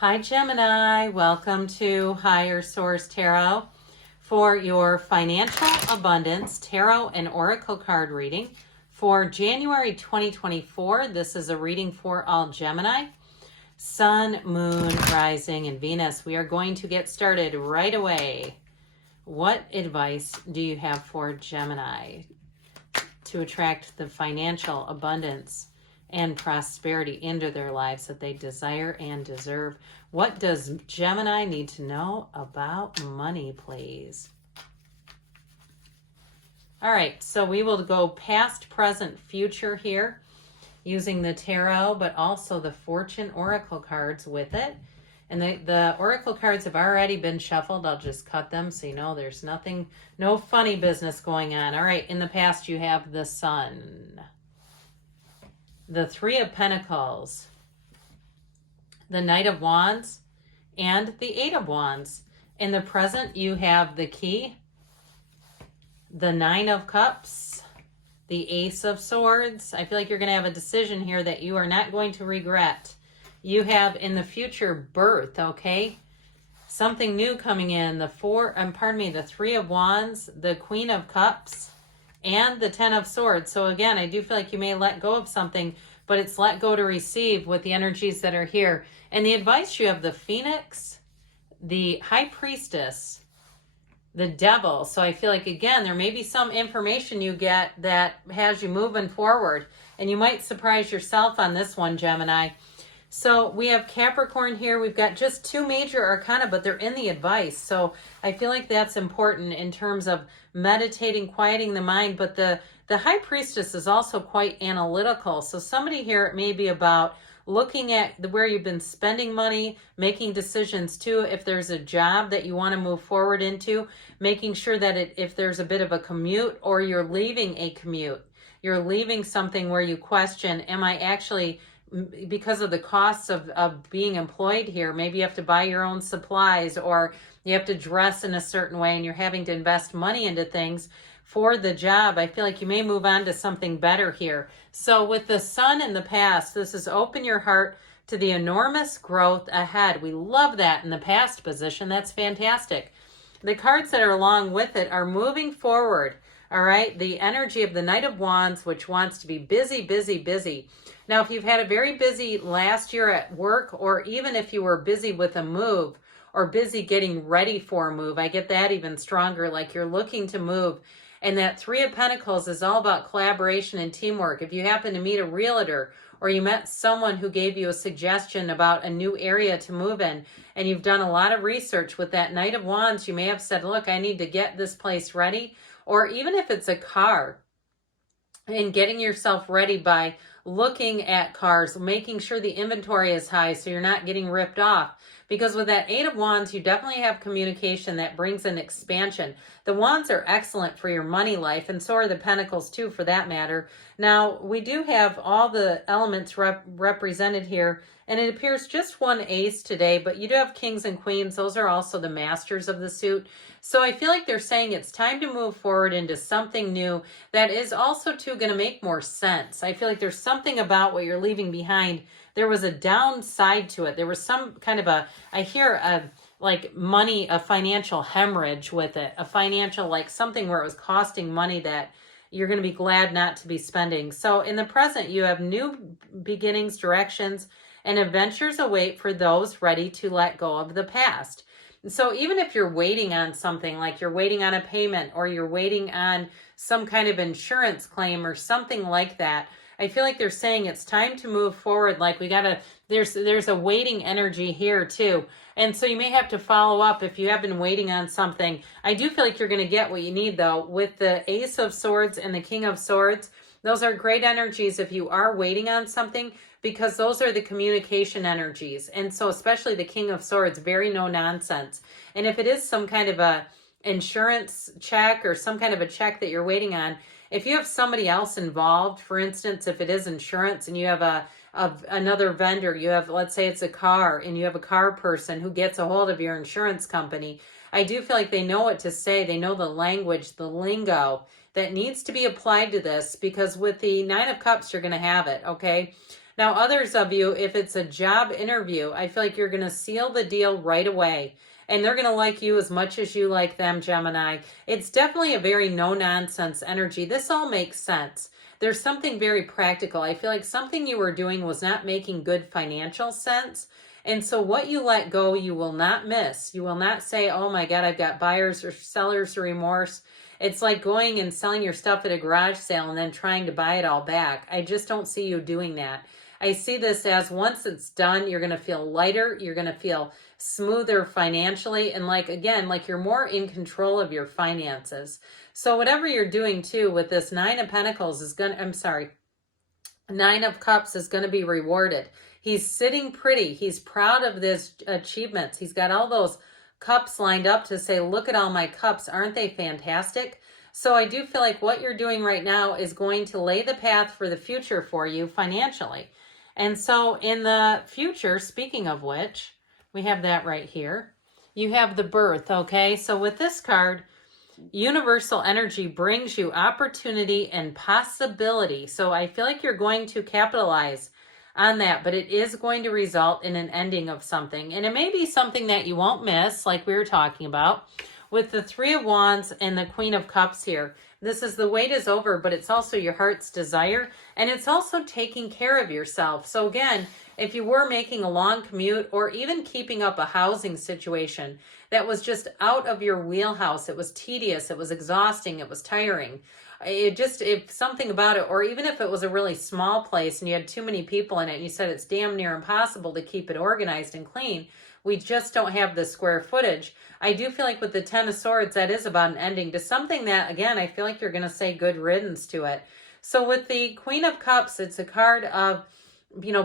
Hi Gemini, welcome to Higher Source Tarot for your financial abundance tarot and oracle card reading for January 2024. This is a reading for all Gemini, Sun, Moon, Rising, and Venus. We are going to get started right away. What advice do you have for Gemini to attract the financial abundance and prosperity into their lives that they desire and deserve? What does Gemini need to know about money, please? All right, so we will go past, present, future here using the tarot, but also the fortune oracle cards with it. And the oracle cards have already been shuffled. I'll just cut them so you know there's nothing, no funny business going on. All right, in the past you have the Sun, the Three of Pentacles, the Knight of Wands, and the Eight of Wands. In the present, you have the Key, the Nine of Cups, the Ace of Swords. I feel like you're going to have a decision here that you are not going to regret. You have in the future birth, okay? Something new coming in. The Three of Wands, the Queen of Cups, and the Ten of Swords. So again, I do feel like you may let go of something, but it's let go to receive with the energies that are here. And the advice, you have the Phoenix, the High Priestess, the Devil. So I feel like, again, there may be some information you get that has you moving forward. And you might surprise yourself on this one, Gemini. So we have Capricorn here. We've got just two major arcana, but they're in the advice. So I feel like that's important in terms of meditating, quieting the mind. But the High Priestess is also quite analytical. So somebody here, it may be about looking at where you've been spending money, making decisions too. If there's a job that you want to move forward into, making sure that if there's a bit of a commute or you're leaving a commute, you're leaving something where you question, am I actually, because of the costs of being employed here, maybe you have to buy your own supplies or you have to dress in a certain way and you're having to invest money into things for the job. I feel like you may move on to something better here. So with the Sun in the past, this is open your heart to the enormous growth ahead. We love that in the past position. That's fantastic. The cards that are along with it are moving forward. All right. The energy of the Knight of Wands, which wants to be busy, busy, busy. Now, if you've had a very busy last year at work, or even if you were busy with a move or busy getting ready for a move, I get that even stronger, like you're looking to move. And that Three of Pentacles is all about collaboration and teamwork. If you happen to meet a realtor or you met someone who gave you a suggestion about a new area to move in and you've done a lot of research with that Knight of Wands, you may have said, look, I need to get this place ready. Or even if it's a car, and getting yourself ready by looking at cars, making sure the inventory is high so you're not getting ripped off. Because with that Eight of Wands, you definitely have communication that brings an expansion. The Wands are excellent for your money life, and so are the Pentacles too, for that matter. Now, we do have all the elements represented here, and it appears just one ace today, but you do have kings and queens. Those are also the masters of the suit. So I feel like they're saying it's time to move forward into something new that is also too going to make more sense. I feel like there's something about what you're leaving behind. There was a downside to it. There was some kind of I hear like money, a financial hemorrhage with it, a financial, like something where it was costing money that you're going to be glad not to be spending. So in the present, you have new beginnings, directions, and adventures await for those ready to let go of the past. So even if you're waiting on something, like you're waiting on a payment or you're waiting on some kind of insurance claim or something like that, I feel like they're saying it's time to move forward. Like there's a waiting energy here too. And so you may have to follow up if you have been waiting on something. I do feel like you're going to get what you need though. With the Ace of Swords and the King of Swords, those are great energies if you are waiting on something, because those are the communication energies. And so especially the King of Swords, very no nonsense. And if it is some kind of a insurance check or some kind of a check that you're waiting on, if you have somebody else involved, for instance, if it is insurance and you have another vendor, you have, let's say it's a car and you have a car person who gets a hold of your insurance company, I do feel like they know what to say. They know the language, the lingo that needs to be applied to this, because with the Nine of Cups, you're going to have it, okay? Now, others of you, if it's a job interview, I feel like you're going to seal the deal right away. And they're going to like you as much as you like them, Gemini. It's definitely a very no-nonsense energy. This all makes sense. There's something very practical. I feel like something you were doing was not making good financial sense. And so what you let go, you will not miss. You will not say, oh my God, I've got buyer's or seller's remorse. It's like going and selling your stuff at a garage sale and then trying to buy it all back. I just don't see you doing that. I see this as once it's done, you're going to feel lighter. You're going to feel smoother financially. And like, again, like you're more in control of your finances. So whatever you're doing too with this Nine of Pentacles is going to, I'm sorry, Nine of Cups is going to be rewarded. He's sitting pretty. He's proud of his achievements. He's got all those cups lined up to say, look at all my cups. Aren't they fantastic? So I do feel like what you're doing right now is going to lay the path for the future for you financially. And so in the future, speaking of which, we have that right here. You have the birth, okay? So with this card, universal energy brings you opportunity and possibility. So I feel like you're going to capitalize on that, but it is going to result in an ending of something. And it may be something that you won't miss, like we were talking about. With the Three of Wands and the Queen of Cups here, this is the wait is over, but it's also your heart's desire, and it's also taking care of yourself. So again, if you were making a long commute or even keeping up a housing situation that was just out of your wheelhouse, it was tedious, it was exhausting, it was tiring. If something about it, or even if it was a really small place and you had too many people in it and you said it's damn near impossible to keep it organized and clean, we just don't have the square footage. I do feel like with the Ten of Swords, that is about an ending to something that, again, I feel like you're going to say good riddance to it. So with the Queen of Cups, it's a card of,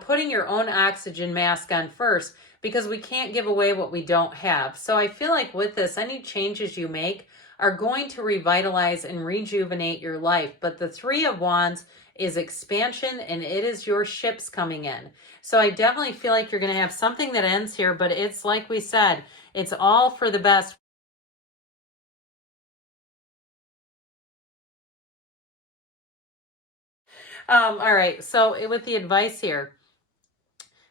putting your own oxygen mask on first, because we can't give away what we don't have. So I feel like with this, any changes you make are going to revitalize and rejuvenate your life. But the Three of Wands is expansion, and it is your ships coming in. So I definitely feel like you're going to have something that ends here, but it's like we said, it's all for the best. All right, so with the advice here,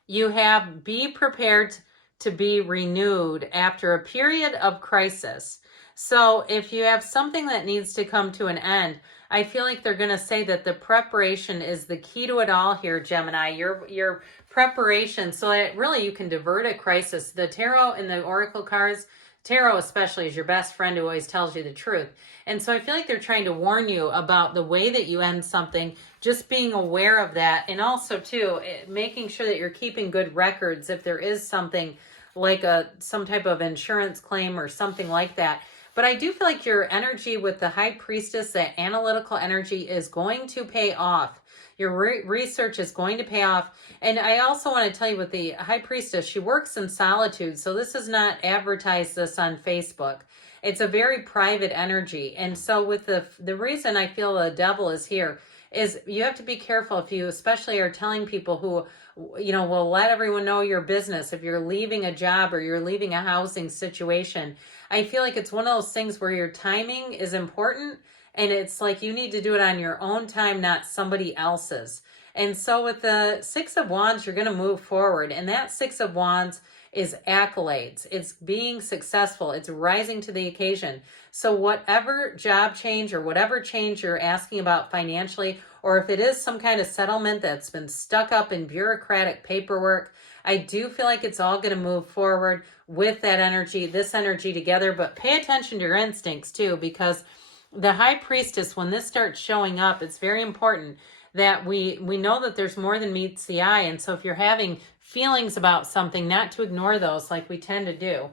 you have be prepared to be renewed after a period of crisis. So if you have something that needs to come to an end, I feel like they're going to say that the preparation is the key to it all here, Gemini. Your preparation, so that really you can divert a crisis. The tarot and the oracle cards, tarot especially, is your best friend who always tells you the truth. And so I feel like they're trying to warn you about the way that you end something, just being aware of that. And also, too, making sure that you're keeping good records if there is something like some type of insurance claim or something like that. But I do feel like your energy with the High Priestess, that analytical energy, is going to pay off. Your research is going to pay off. And I also want to tell you with the High Priestess, she works in solitude. So this is not advertised this on Facebook. It's a very private energy. And so with the reason I feel the devil is here is you have to be careful if you especially are telling people who, will let everyone know your business. If you're leaving a job or you're leaving a housing situation, I feel like it's one of those things where your timing is important. And it's like you need to do it on your own time, not somebody else's. And so with the Six of Wands, you're going to move forward. And that Six of Wands is accolades. It's being successful. It's rising to the occasion. So whatever job change or whatever change you're asking about financially, or if it is some kind of settlement that's been stuck up in bureaucratic paperwork, I do feel like it's all going to move forward with that energy, this energy together. But pay attention to your instincts too, because the High Priestess, when this starts showing up, it's very important that we know that there's more than meets the eye. And so if you're having feelings about something, not to ignore those like we tend to do.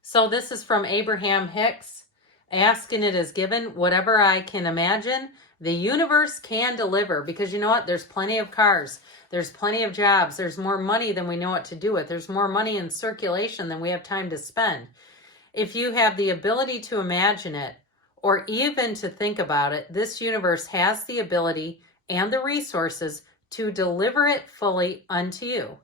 So this is from Abraham Hicks. Ask and it is given. Whatever I can imagine, the universe can deliver. Because you know what? There's plenty of cars. There's plenty of jobs. There's more money than we know what to do with. There's more money in circulation than we have time to spend. If you have the ability to imagine it, or even to think about it, this universe has the ability and the resources to deliver it fully unto you.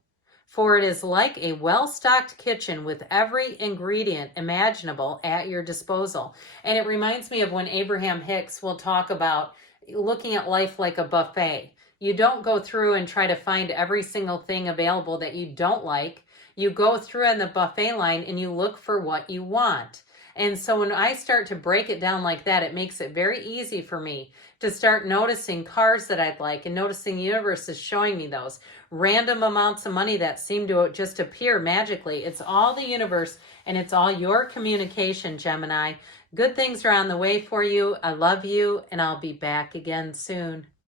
For it is like a well-stocked kitchen with every ingredient imaginable at your disposal. And it reminds me of when Abraham Hicks will talk about looking at life like a buffet. You don't go through and try to find every single thing available that you don't like. You go through on the buffet line and you look for what you want. And so when I start to break it down like that, it makes it very easy for me to start noticing cars that I'd like and noticing the universe is showing me those random amounts of money that seem to just appear magically. It's all the universe and it's all your communication, Gemini. Good things are on the way for you. I love you, and I'll be back again soon.